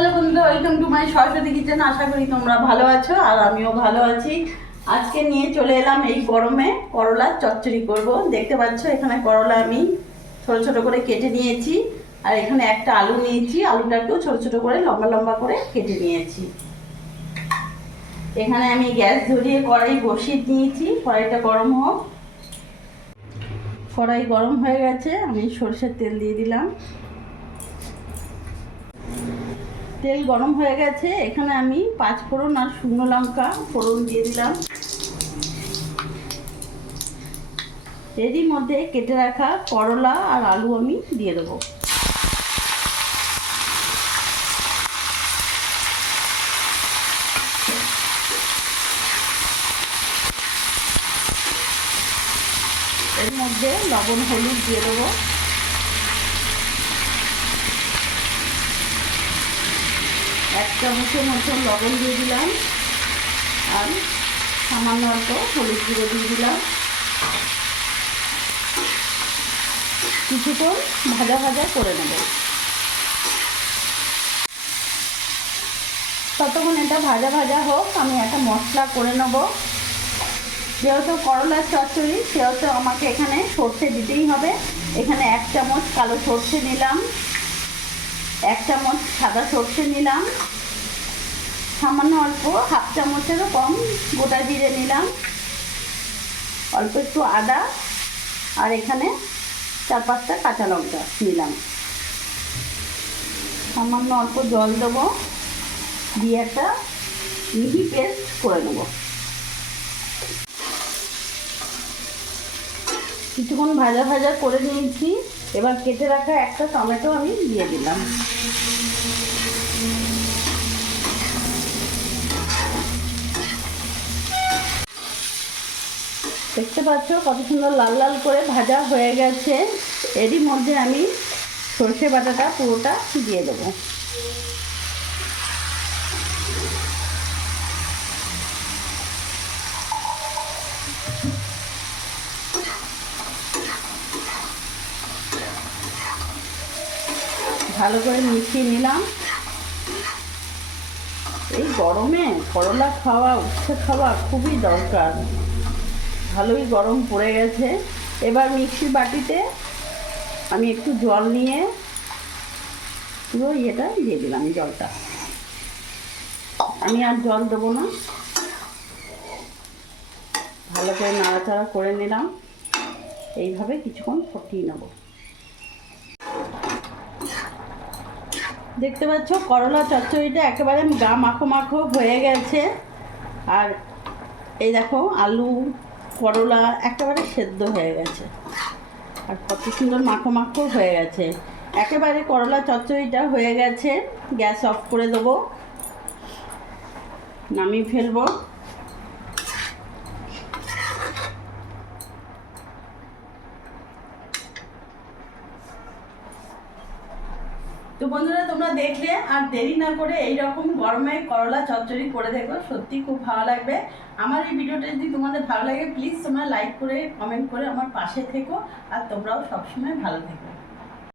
Hello বন্ধুরা, welcome to my Saraswati kitchen. আশা করি তোমরা ভালো আছো আর আমিও ভালো আছি। আজকে নিয়ে চলে এলাম এই গরমে করলার চচ্চড়ি করব। দেখতে পাচ্ছ এখানে করলা আমি ছোট ছোট করে কেটে নিয়েছি, আর এখানে একটা আলু নিয়েছি, আলুটাকেও ছোট ছোট করে লম্বা লম্বা করে কেটে নিয়েছি। এখানে আমি গ্যাস ধরিয়ে কড়াই বসিয়ে দিয়েছি, কড়াইটা গরম হোক। কড়াই গরম হয়ে গেছে, আমি সরষের তেল দিয়ে দিলাম। তেল গরম হয়ে গেছে, এখানে আমি 5 ফোড়ন আর শুকনো লঙ্কা ফোড়ন দিয়ে দিলাম। এরই মধ্যে কেটে রাখা করলা আর আলু আমি দিয়ে দেবো। এর মধ্যে লবণ হলুদ দিয়ে দেবো। এক চামচের মতো লবণ দিয়ে দিলাম, আর সামান্য অল্প হলুদ গুঁড়ো দিয়ে দিলাম। কিছুক্ষণ ভাজা ভাজা করে নেব। ততক্ষণ এটা ভাজা ভাজা হোক, আমি একটা মশলা করে নেব। যেহেতু করলার চচ্চড়ি সেহেতু আমাকে এখানে সর্ষে দিতেই হবে। এখানে 1 চামচ কালো সর্ষে নিলাম, 1 চামচ সাদা সর্ষে নিলাম, সামান্য অল্প হাফ চামচেরও কম গোটা জিরে নিলাম, অল্প একটু আদা, আর এখানে 4-5টা কাঁচা লঙ্কা নিলাম। সামান্য অল্প জল দেবো, দিয়ে একটা মিহি পেস্ট করে নেব। কিছুক্ষণ ভাজা ভাজা করে নিয়েছি। এবার কেটে রাখা একটা টমেটো আমি দিয়ে দিলাম। দেখতে পাচ্ছ কত সুন্দর লাল লাল করে ভাজা হয়ে গেছে। এরই মধ্যে আমি সর্ষে বাটাটা পুরোটা দিয়ে দেবো। ভালো করে মিশিয়ে নিলাম। এই গরমে করলা খাওয়া, উচ্ছে খাওয়া খুবই দরকার। ভালোই গরম পড়ে গেছে। এবার মিক্সির বাটিতে আমি একটু জল নিয়ে পুরো ইয়েটা দিয়ে দিলাম, জলটা। আমি আর জল দেবো না, ভালো করে নাড়াচাড়া করে নিলাম। এইভাবে কিছুক্ষণ ফুটিয়ে নেব। দেখতে পাচ্ছ করলা চচ্চড়িটা একেবারে গা মাখো মাখো হয়ে গেছে। আর এই দেখো আলু করলা একেবারে সেদ্ধ হয়ে গেছে, আর কত সুন্দর মাখো মাখো হয়ে গেছে। একেবারে করলা চচ্চড়িটা হয়ে গেছে। গ্যাস অফ করে দেবো, নামিয়ে ফেলবো। তো বন্ধুরা, তোমরা দেখলে আর দেরি না করে এইরকম গরমে করলা চচ্চড়ি করে দেখো, সত্যি খুব ভালো লাগবে। আমার এই ভিডিওটা যদি তোমাদের ভালো লাগে, প্লিজ তোমরা লাইক করে কমেন্ট করে আমার পাশে থেকো, আর তোমরাও সবসময় ভালো থেকো।